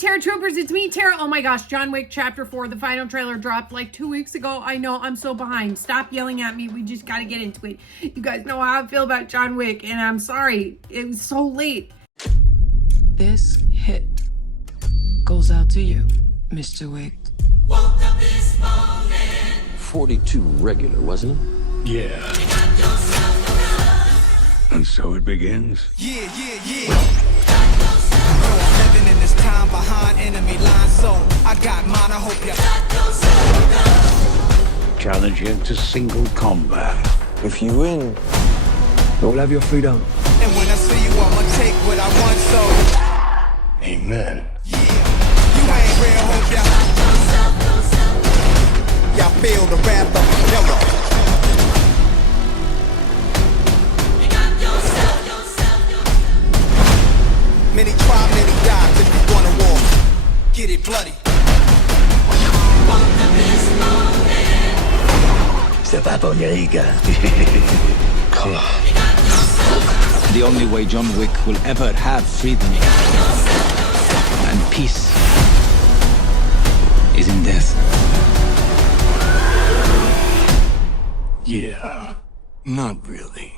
Tara Troopers, it's me, Tara. Oh my gosh, John Wick Chapter 4, the final trailer dropped like 2 weeks ago. I know, I'm so behind. Stop yelling at me. We just gotta get into it. You guys know how I feel about John Wick, and I'm sorry. It was so late. This hit goes out to you, Mr. Wick. Woke up this morning. 42 regular, wasn't it? Yeah. And so it begins. Yeah. I'm living in this time behind enemy lines, so I got mine. I hope you Challenge you to single combat. If you win, you'll have your freedom. And when I see you, I'ma take what I want, so Amen. yeah. You ain't real, hope ya. Y'all feel the wrath of the killer. Many try, many die, if you wanna war. Get it bloody. Step up on your ego. Come on. The only way John Wick will ever have freedom and peace is in death. Yeah. Not really.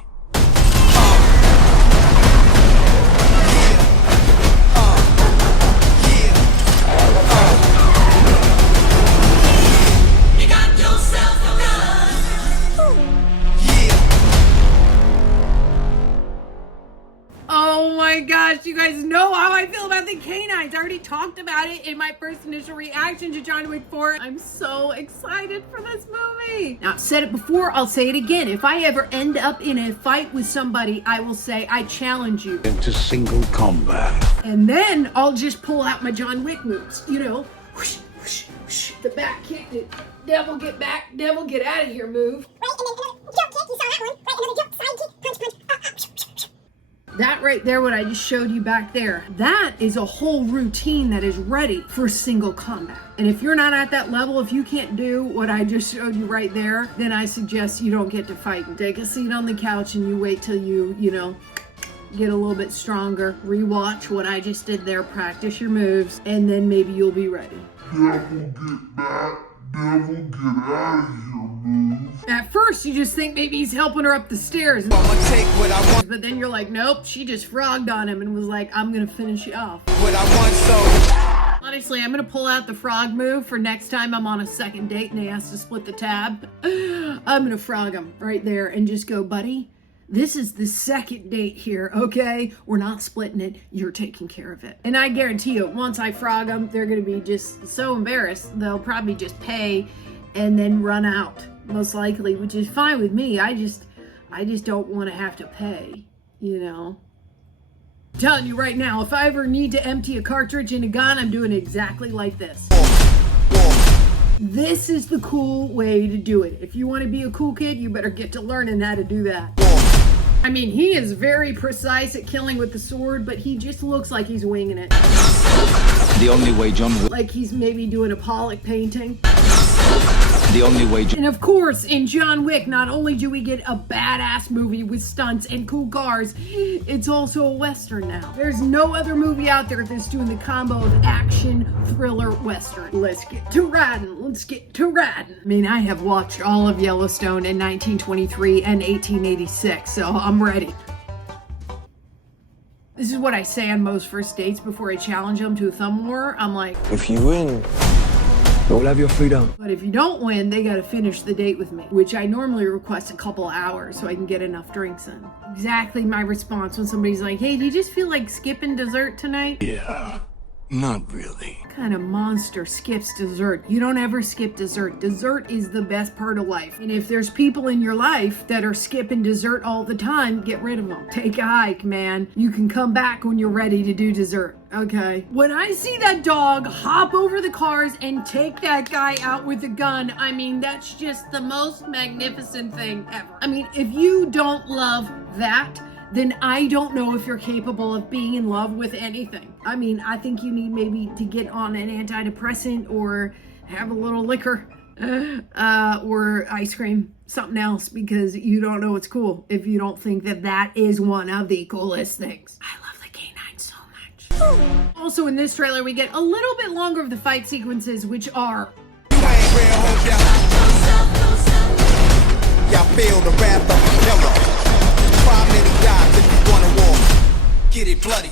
Oh my gosh, you guys know how I feel about the canines. I already talked about it in my first initial reaction to John Wick 4. I'm so excited for this movie. Now, I've said it before, I'll say it again. If I ever end up in a fight with somebody, I will say, I challenge you. Into single combat. And then I'll just pull out my John Wick moves. You know, whoosh, whoosh, whoosh. The back kick, the devil get back, devil get out of here move. Right, and then another jump kick, you saw that one. Right, another jump, side kick, punch, That right there, what I just showed you back there, that is a whole routine that is ready for single combat. And if you're not at that level, if you can't do what I just showed you right there, then I suggest you don't get to fight. Take a seat on the couch and you wait till you know, get a little bit stronger. Rewatch what I just did there, practice your moves, and then maybe you'll be ready. Devil get back, devil get out of here, move. At first, you just think maybe he's helping her up the stairs. I'ma take what I want, But then you're like, nope, she just frogged on him and was like, I'm gonna finish you off. what I want, so Honestly, I'm gonna pull out the frog move for next time I'm on a second date and they ask to split the tab. I'm gonna frog him right there and just go, buddy, this is the second date here, okay? We're not splitting it, you're taking care of it. And I guarantee you, once I frog them, they're gonna be just so embarrassed, they'll probably just pay and then run out, most likely, which is fine with me. I just don't wanna have to pay, you know? I'm telling you right now, if I ever need to empty a cartridge in a gun, I'm doing it exactly like this. This is the cool way to do it. If you want to be a cool kid, you better get to learning how to do that. I mean, he is very precise at killing with the sword, but he just looks like he's winging it. The only way John Wick. Like he's maybe doing a Pollock painting. The only way. And of course, in John Wick, not only do we get a badass movie with stunts and cool cars, it's also a Western now. There's no other movie out there that's doing the combo of action, thriller, Western. Let's get to riding. Let's get to riding. I mean, I have watched all of Yellowstone in 1923 and 1886, so I'm ready. This is what I say on most first dates before I challenge them to a thumb war. I'm like, if you win, you'll have your freedom. but if you don't win, they gotta finish the date with me, which I normally request a couple hours so I can get enough drinks in. Exactly my response when somebody's like, hey, do you just feel like skipping dessert tonight? Yeah. Not really. What kind of monster skips dessert? You don't ever skip dessert. Dessert is the best part of life. And if there's people in your life that are skipping dessert all the time, get rid of them. Take a hike, man. You can come back when you're ready to do dessert. Okay. When I see that dog hop over the cars and take that guy out with a gun, I mean, that's just the most magnificent thing ever. I mean, if you don't love that, then I don't know if you're capable of being in love with anything. I mean, I think you need maybe to get on an antidepressant or have a little liquor or ice cream, something else, because you don't know what's cool if you don't think that that is one of the coolest things. I love the canine so much. Also in this trailer, we get a little bit longer of the fight sequences, which are You ain't real, hope y'all feel the wrath of the killer. 5 minute dives if you wanna war. Get it bloody.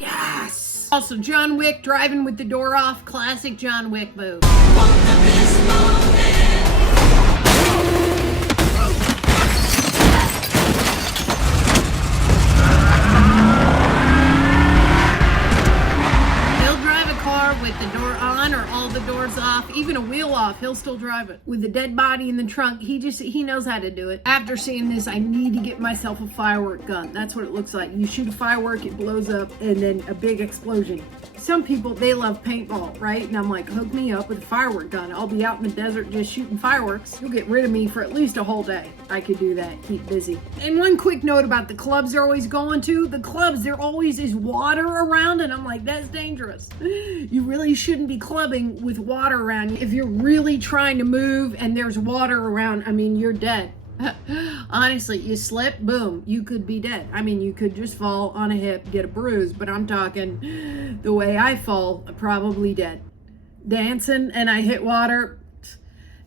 yes. Also John Wick driving with the door off, classic John Wick move. With the door on or all the doors off, even a wheel off, he'll still drive it. With the dead body in the trunk, he knows how to do it. After seeing this, I need to get myself a firework gun. That's what it looks like. You shoot a firework, it blows up, and then a big explosion. Some people, they love paintball, right? And I'm like, hook me up with a firework gun. I'll be out in the desert just shooting fireworks. You'll get rid of me for at least a whole day. I could do that, keep busy. And one quick note about the clubs they're always going to. The clubs, there always is water around, and I'm like, that's dangerous. You really shouldn't be clubbing with water around. If you're really trying to move and there's water around, I mean, you're dead. Honestly, you slip, boom, you could be dead. I mean, you could just fall on a hip, get a bruise, but I'm talking the way I fall, probably dead. Dancing and I hit water,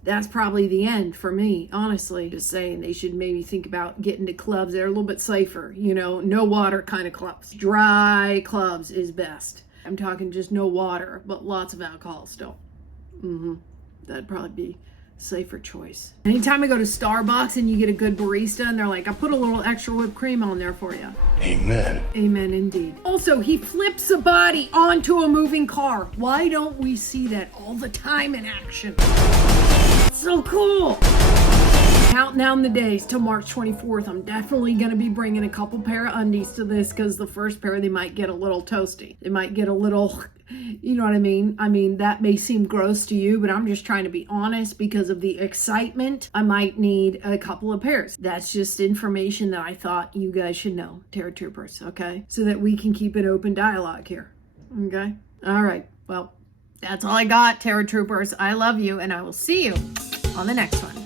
that's probably the end for me, honestly. Just saying, they should maybe think about getting to clubs that are a little bit safer, you know, no water kind of clubs. Dry clubs is best. I'm talking just no water, but lots of alcohol still. That'd probably be safer choice. Anytime I go to Starbucks and you get a good barista and they're like, I put a little extra whipped cream on there for you. Amen. Amen indeed. Also, he flips a body onto a moving car. Why don't we see that all the time in action? It's so cool. Counting down the days till March 24th. I'm definitely going to be bringing a couple pair of undies to this because the first pair, they might get a little toasty. They might get a little, you know what I mean? I mean, that may seem gross to you, but I'm just trying to be honest because of the excitement. I might need a couple of pairs. That's just information that I thought you guys should know, Tara Troopers, okay? So that we can keep an open dialogue here, okay? All right, well, that's all I got, Tara Troopers. I love you, and I will see you on the next one.